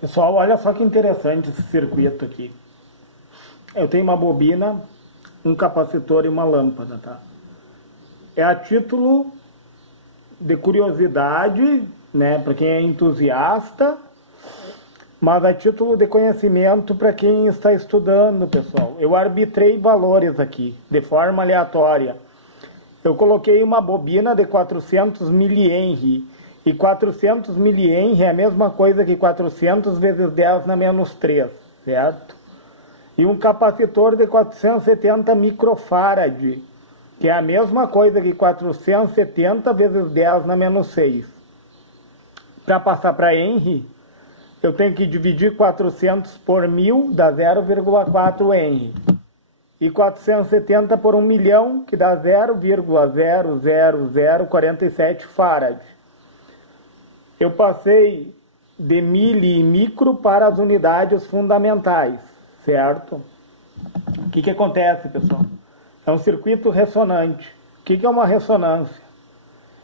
Pessoal, olha só que interessante esse circuito aqui. Eu tenho uma bobina, um capacitor e uma lâmpada, tá? É a título de curiosidade, né, para quem é entusiasta, mas a título de conhecimento para quem está estudando, pessoal. Eu arbitrei valores aqui, de forma aleatória. Eu coloquei uma bobina de 400 mH, e 400 mH é a mesma coisa que 400 vezes 10 na menos 3, certo? E um capacitor de 470 microfarad, que é a mesma coisa que 470 vezes 10 na menos 6. Para passar para Henry, eu tenho que dividir 400 por 1000, dá 0,4 Henry. E 470 por 1 milhão, que dá 0,00047 farad. Eu passei de mili e micro para as unidades fundamentais, certo? O que acontece, pessoal? É um circuito ressonante. O que é uma ressonância?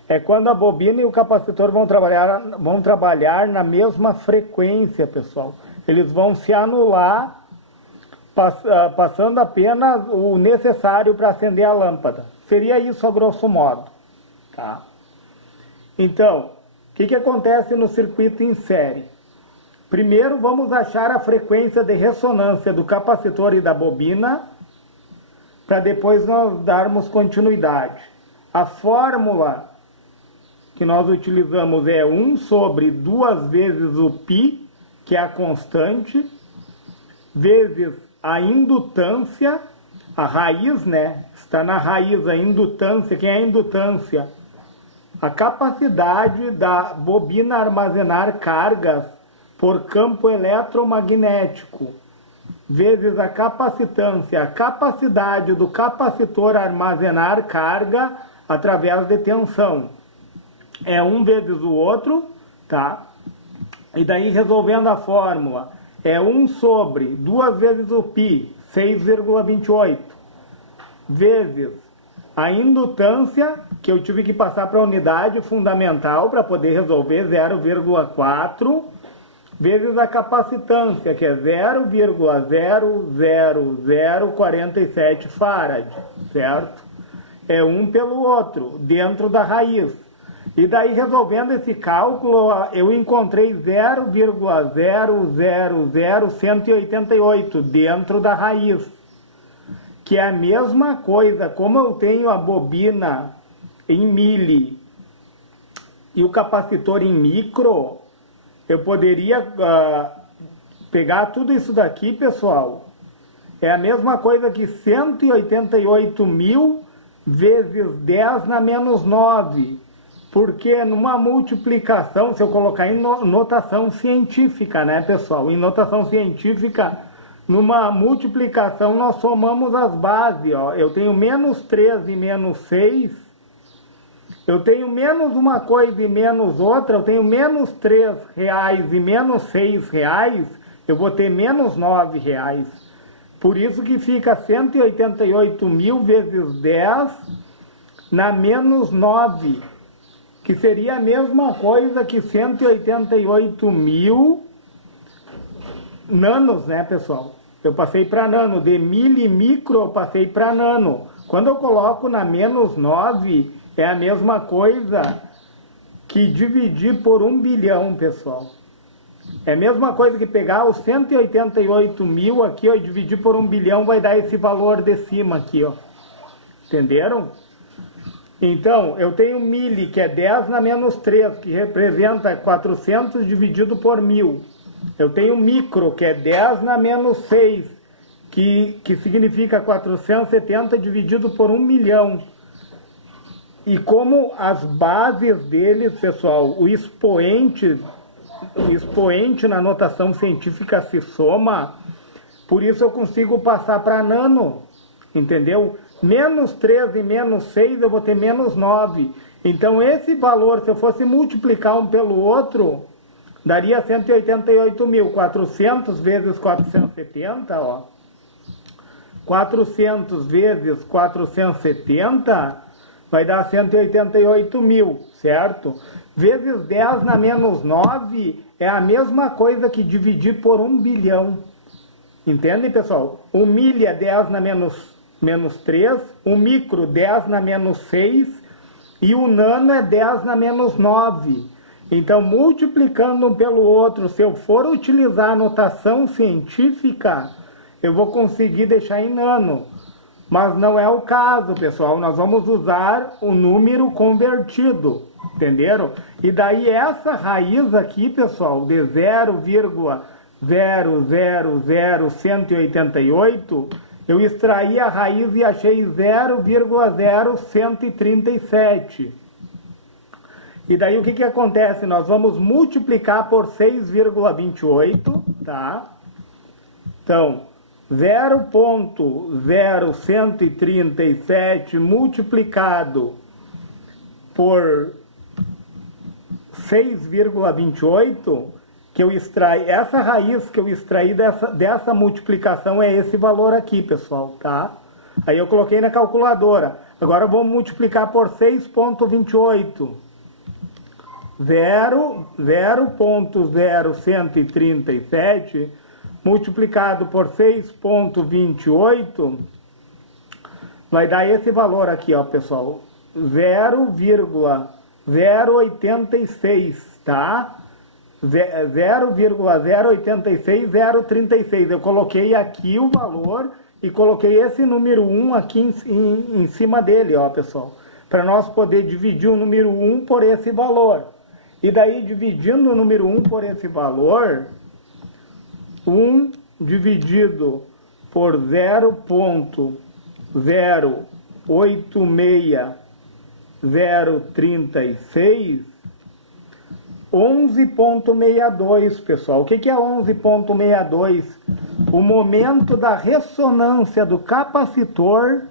É quando a bobina e o capacitor vão trabalhar na mesma frequência, pessoal. Eles vão se anular, passando apenas o necessário para acender a lâmpada. Seria isso a grosso modo, tá? Então, o que acontece no circuito em série? Primeiro, vamos achar a frequência de ressonância do capacitor e da bobina, para depois nós darmos continuidade. A fórmula que nós utilizamos é 1 sobre 2 vezes o π, que é a constante, vezes a indutância, a raiz, né? Está na raiz a indutância. Quem é a indutância? A capacidade da bobina armazenar cargas por campo eletromagnético, vezes a capacitância, a capacidade do capacitor armazenar carga através de tensão. É um vezes o outro, tá? E daí, resolvendo a fórmula, é 1 sobre 2 vezes o π, 6,28, vezes a indutância, que eu tive que passar para a unidade fundamental para poder resolver, 0,4, vezes a capacitância, que é 0,00047 farad, certo? É um pelo outro, dentro da raiz. E daí, resolvendo esse cálculo, eu encontrei 0,000188 dentro da raiz, que é a mesma coisa. Como eu tenho a bobina em mili e o capacitor em micro, eu poderia pegar tudo isso daqui, pessoal. É a mesma coisa que 188.000 vezes 10 na menos 9. Porque numa multiplicação, se eu colocar em notação científica, né, pessoal? Em notação científica, numa multiplicação, nós somamos as bases, ó. Eu tenho menos 3 e menos 6. Eu tenho menos uma coisa e menos outra. Eu tenho menos 3 reais e menos 6 reais. Eu vou ter menos 9 reais. Por isso que fica 188.000 vezes 10 na menos 9. Que seria a mesma coisa que 188.000 nanos, né, pessoal? Eu passei para nano. De milimicro eu passei para nano. Quando eu coloco na menos 9, é a mesma coisa que dividir por 1 bilhão, pessoal. É a mesma coisa que pegar os 188.000 aqui, ó, e dividir por 1 bilhão, vai dar esse valor de cima aqui, ó. Entenderam? Então, eu tenho mili, que é 10 na menos 3, que representa 400 dividido por 1000. Eu tenho micro, que é 10 na menos 6, que significa 470 dividido por 1 milhão. E como as bases deles, pessoal, o expoente na notação científica se soma, por isso eu consigo passar para nano, entendeu? Menos 3 e menos 6 eu vou ter menos 9. Então esse valor, se eu fosse multiplicar um pelo outro, daria 188.000. 400 vezes 470, ó. 400 vezes 470 vai dar 188.000, certo? Vezes 10 na menos 9 é a mesma coisa que dividir por 1 bilhão. Entendem, pessoal? O milha é 10 na menos 3, o micro 10 na menos 6 e o nano é 10 na menos 9. Então, multiplicando um pelo outro, se eu for utilizar a notação científica, eu vou conseguir deixar em nano. Mas não é o caso, pessoal. Nós vamos usar o número convertido, entenderam? E daí essa raiz aqui, pessoal, de 0,000188, eu extraí a raiz e achei 0,0137. E daí o que acontece? Nós vamos multiplicar por 6,28, tá? Então, 0,0137 multiplicado por 6,28, que eu extraí, essa raiz que eu extraí dessa multiplicação é esse valor aqui, pessoal, tá? Aí eu coloquei na calculadora. Agora vamos multiplicar por 6,28. 0,0137 multiplicado por 6,28 vai dar esse valor aqui, ó, pessoal. 0,086, tá? 0,086036. Eu coloquei aqui o valor e coloquei esse número 1 aqui em cima dele, ó, pessoal. Para nós poder dividir o número 1 por esse valor. E daí, dividindo o número 1 por esse valor, 1 dividido por 0,086036, 11,62, pessoal. O que é 11,62? O momento da ressonância do capacitor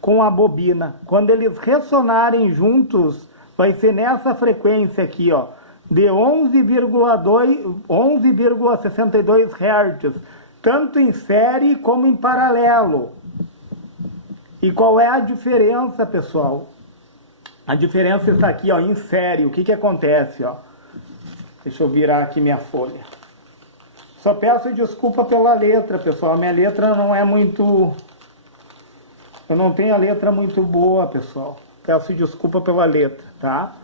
com a bobina. Quando eles ressonarem juntos, vai ser nessa frequência aqui, ó, de 11,62 Hz, tanto em série como em paralelo. E qual é a diferença, pessoal? A diferença está aqui, ó, em série. O que acontece, ó? Deixa eu virar aqui minha folha. Só peço desculpa pela letra, pessoal. Minha letra não é muito... Eu não tenho a letra muito boa, pessoal. Peço desculpa pela letra, tá?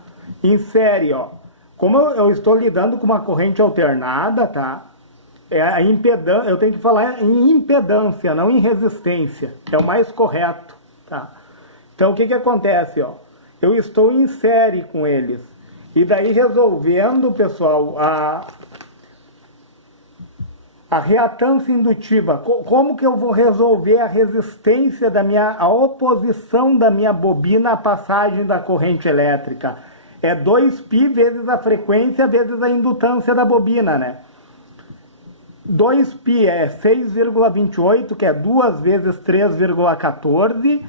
Em série, ó. Como eu estou lidando com uma corrente alternada, tá? A impedância, eu tenho que falar em impedância, não em resistência. É o mais correto, tá? Então, o que acontece, ó? Eu estou em série com eles. E daí, resolvendo, pessoal, a reatância indutiva. Como que eu vou resolver a resistência a oposição da minha bobina à passagem da corrente elétrica? É 2π vezes a frequência vezes a indutância da bobina, né? 2π é 6,28, que é 2 vezes 3,14,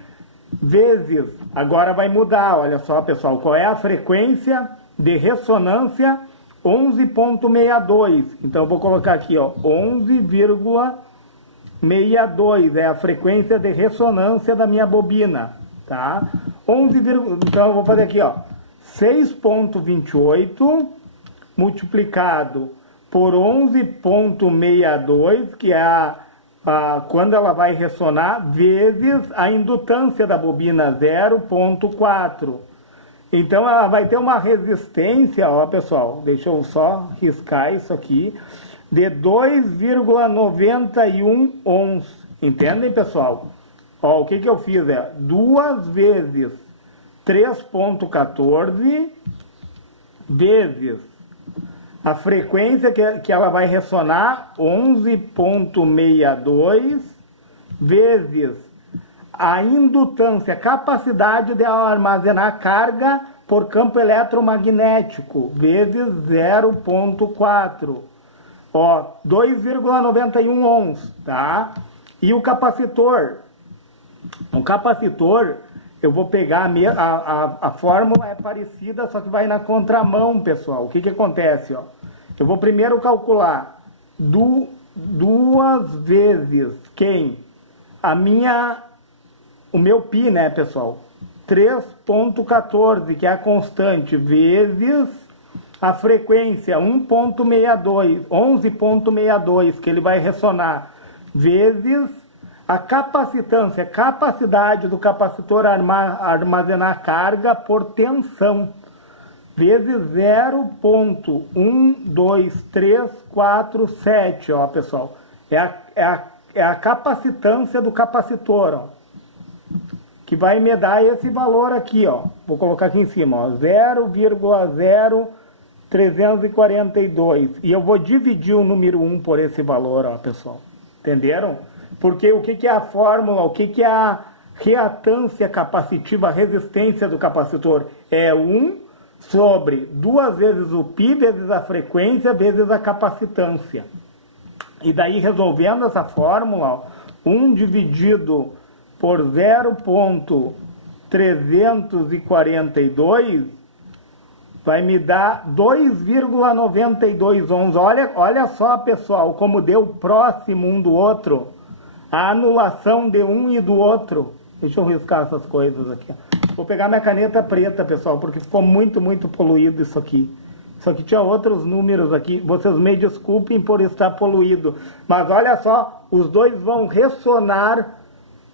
vezes, agora vai mudar, olha só, pessoal, qual é a frequência de ressonância? 11,62. Então eu vou colocar aqui, ó, 11,62 é a frequência de ressonância da minha bobina, tá? Então eu vou fazer aqui, ó, 6,28 multiplicado por 11,62, que é quando ela vai ressonar, vezes a indutância da bobina, 0,4. Então ela vai ter uma resistência, ó, pessoal, deixa eu só riscar isso aqui, de 2,91 ohms. Entendem, pessoal? Ó, o que eu fiz é 2 vezes 3,14 vezes a frequência que ela vai ressonar, 11,62, vezes a indutância, capacidade de armazenar carga por campo eletromagnético, vezes 0,4. Ó, 2,91 ohms, tá? E o capacitor? O capacitor, eu vou pegar, a fórmula é parecida, só que vai na contramão, pessoal. O que acontece, ó? Eu vou primeiro calcular duas vezes quem? O meu π, né, pessoal? 3,14, que é a constante, vezes a frequência 1.62, 11.62, que ele vai ressonar, vezes a capacitância, capacidade do capacitor armazenar carga por tensão, vezes 0.12347, ó, pessoal. É a capacitância do capacitor, ó, que vai me dar esse valor aqui, ó. Vou colocar aqui em cima, ó, 0,0342. E eu vou dividir o número 1 por esse valor, ó, pessoal. Entenderam? Porque o que é a fórmula, o que é a reatância capacitiva, a resistência do capacitor? É 1 sobre 2 vezes o π, vezes a frequência, vezes a capacitância. E daí, resolvendo essa fórmula, ó, 1 dividido por 0.342 vai me dar 2,9211. Olha só, pessoal, como deu próximo um do outro. A anulação de um e do outro. Deixa eu riscar essas coisas aqui. Vou pegar minha caneta preta, pessoal, porque ficou muito, muito poluído isso aqui. Isso aqui tinha outros números aqui. Vocês me desculpem por estar poluído. Mas olha só, os dois vão ressonar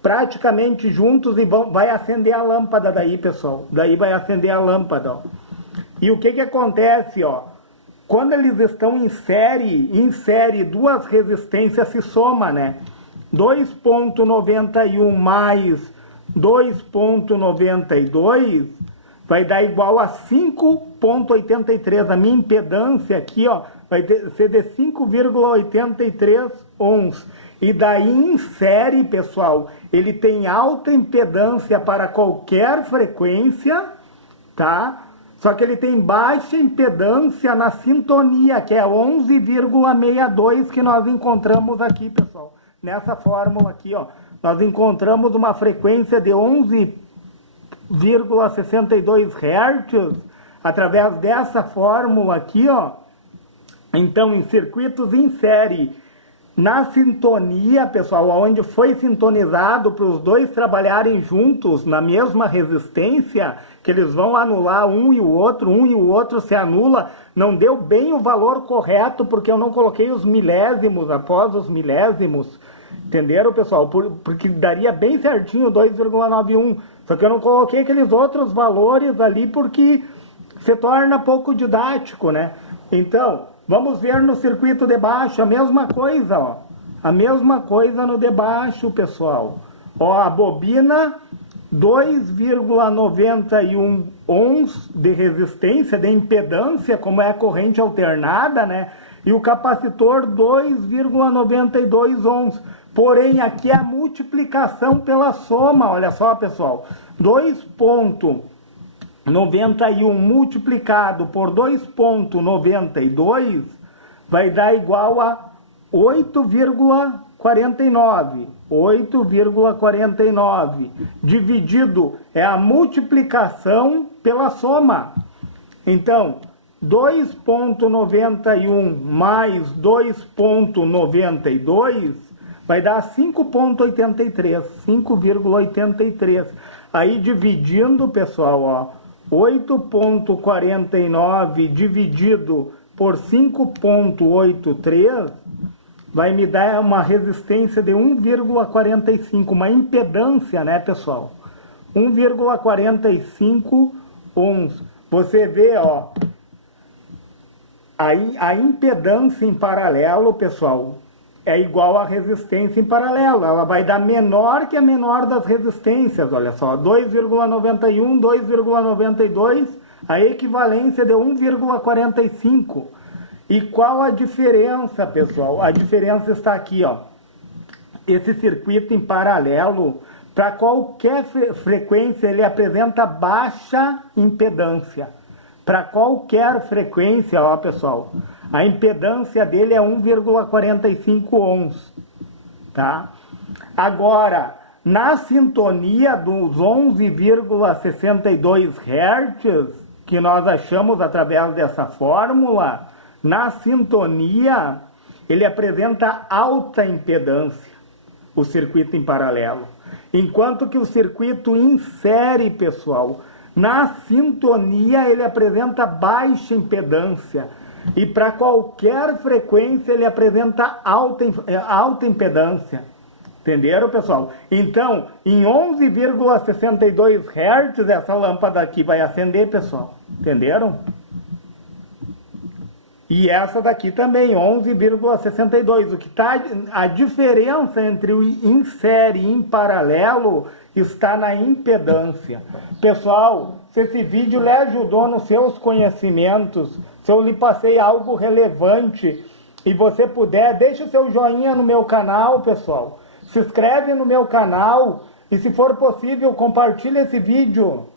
praticamente juntos e vai acender a lâmpada daí, pessoal. Daí vai acender a lâmpada, ó. E o que acontece, ó? Quando eles estão em série, duas resistências se somam, né? 2.91 mais 2.92 vai dar igual a 5.83. A minha impedância aqui, ó, vai ser de 5,83 ohms. E daí em série, pessoal, ele tem alta impedância para qualquer frequência, tá? Só que ele tem baixa impedância na sintonia, que é 11,62 que nós encontramos aqui, pessoal. Nessa fórmula aqui, ó, nós encontramos uma frequência de 11,62 Hz através dessa fórmula aqui, ó. Então, em circuitos em série, na sintonia, pessoal, onde foi sintonizado para os dois trabalharem juntos na mesma resistência, que eles vão anular um e o outro se anula, não deu bem o valor correto, porque eu não coloquei os milésimos após os milésimos, entenderam, pessoal? Porque daria bem certinho 2,91, só que eu não coloquei aqueles outros valores ali, porque se torna pouco didático, né? Então, vamos ver no circuito de baixo, a mesma coisa, ó. A mesma coisa no de baixo, pessoal. Ó, a bobina, 2,91 ohms de resistência, de impedância, como é a corrente alternada, né? E o capacitor, 2,92 ohms. Porém, aqui é a multiplicação pela soma, olha só, pessoal. 2,91 multiplicado por 2,92 vai dar igual a 8,49. 8,49 dividido é a multiplicação pela soma. Então, 2,91 mais 2,92 vai dar 5,83. 5,83. Aí dividindo, pessoal, ó, 8,49 dividido por 5,83 vai me dar uma resistência de 1,45, uma impedância, né, pessoal? 1,45 ohms. Você vê, ó, aí a impedância em paralelo, pessoal, é igual à resistência em paralelo. Ela vai dar menor que a menor das resistências, olha só, 2,91, 2,92, a equivalência de 1,45. E qual a diferença, pessoal? A diferença está aqui, ó. Esse circuito em paralelo, para qualquer frequência, ele apresenta baixa impedância. Para qualquer frequência, ó, pessoal, a impedância dele é 1,45 ohms, tá? Agora, na sintonia dos 11,62 Hz, que nós achamos através dessa fórmula, na sintonia, ele apresenta alta impedância, o circuito em paralelo. Enquanto que o circuito em série, pessoal, Na sintonia ele apresenta baixa impedância. E para qualquer frequência ele apresenta alta impedância. Entenderam, pessoal? Então, em 11,62 Hz, essa lâmpada aqui vai acender, pessoal. Entenderam? E essa daqui também, 11,62. O que tá, a diferença entre o em série e em paralelo está na impedância. Pessoal, se esse vídeo lhe ajudou nos seus conhecimentos, se eu lhe passei algo relevante e você puder, deixe o seu joinha no meu canal, pessoal. Se inscreve no meu canal e, se for possível, compartilhe esse vídeo